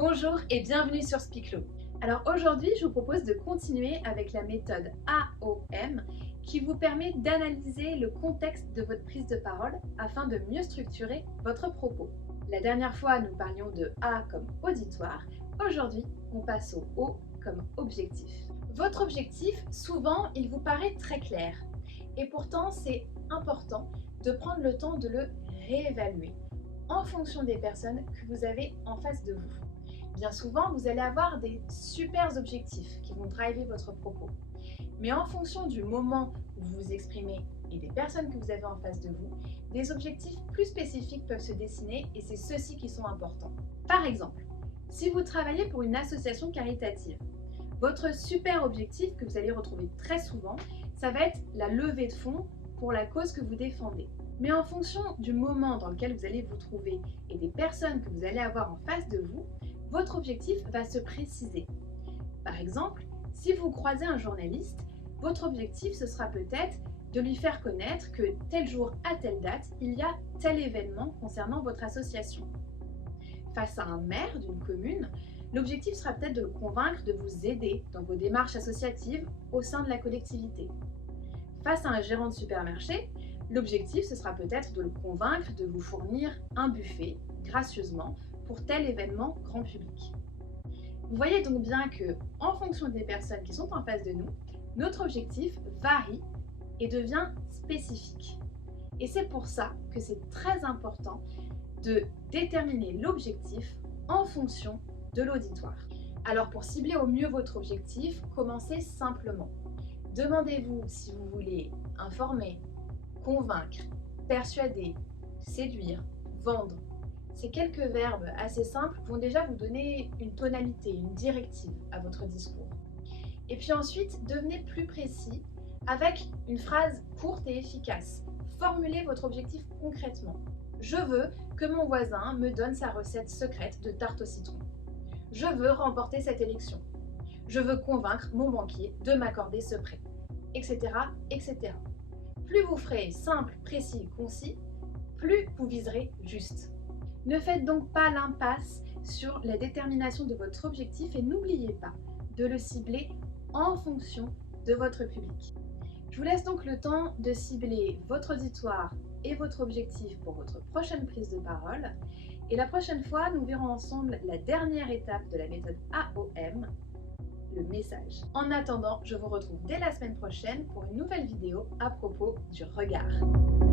Bonjour et bienvenue sur Speaklo. Alors aujourd'hui, je vous propose de continuer avec la méthode AOM qui vous permet d'analyser le contexte de votre prise de parole afin de mieux structurer votre propos. La dernière fois, nous parlions de A comme auditoire. Aujourd'hui, on passe au O comme objectif. Votre objectif, souvent, il vous paraît très clair. Et pourtant, c'est important de prendre le temps de le réévaluer en fonction des personnes que vous avez en face de vous. Bien souvent, vous allez avoir des super objectifs qui vont driver votre propos. Mais en fonction du moment où vous vous exprimez et des personnes que vous avez en face de vous, des objectifs plus spécifiques peuvent se dessiner et c'est ceux-ci qui sont importants. Par exemple, si vous travaillez pour une association caritative, votre super objectif que vous allez retrouver très souvent, ça va être la levée de fonds pour la cause que vous défendez. Mais en fonction du moment dans lequel vous allez vous trouver et des personnes que vous allez avoir en face de vous, votre objectif va se préciser. Par exemple, si vous croisez un journaliste, votre objectif ce sera peut-être de lui faire connaître que tel jour à telle date, il y a tel événement concernant votre association. Face à un maire d'une commune, l'objectif sera peut-être de le convaincre de vous aider dans vos démarches associatives au sein de la collectivité. Face à un gérant de supermarché, l'objectif ce sera peut-être de le convaincre de vous fournir un buffet gracieusement pour tel événement grand public. Vous voyez donc bien que, en fonction des personnes qui sont en face de nous, notre objectif varie et devient spécifique. Et c'est pour ça que c'est très important de déterminer l'objectif en fonction de l'auditoire. Alors pour cibler au mieux votre objectif, commencez simplement. Demandez-vous si vous voulez informer, convaincre, persuader, séduire, vendre. Ces quelques verbes assez simples vont déjà vous donner une tonalité, une directive à votre discours. Et puis ensuite, devenez plus précis avec une phrase courte et efficace. Formulez votre objectif concrètement. Je veux que mon voisin me donne sa recette secrète de tarte au citron. Je veux remporter cette élection. Je veux convaincre mon banquier de m'accorder ce prêt, etc., etc. Plus vous ferez simple, précis, concis, plus vous viserez juste. Ne faites donc pas l'impasse sur la détermination de votre objectif et n'oubliez pas de le cibler en fonction de votre public. Je vous laisse donc le temps de cibler votre auditoire et votre objectif pour votre prochaine prise de parole. Et la prochaine fois, nous verrons ensemble la dernière étape de la méthode AOM, le message. En attendant, je vous retrouve dès la semaine prochaine pour une nouvelle vidéo à propos du regard.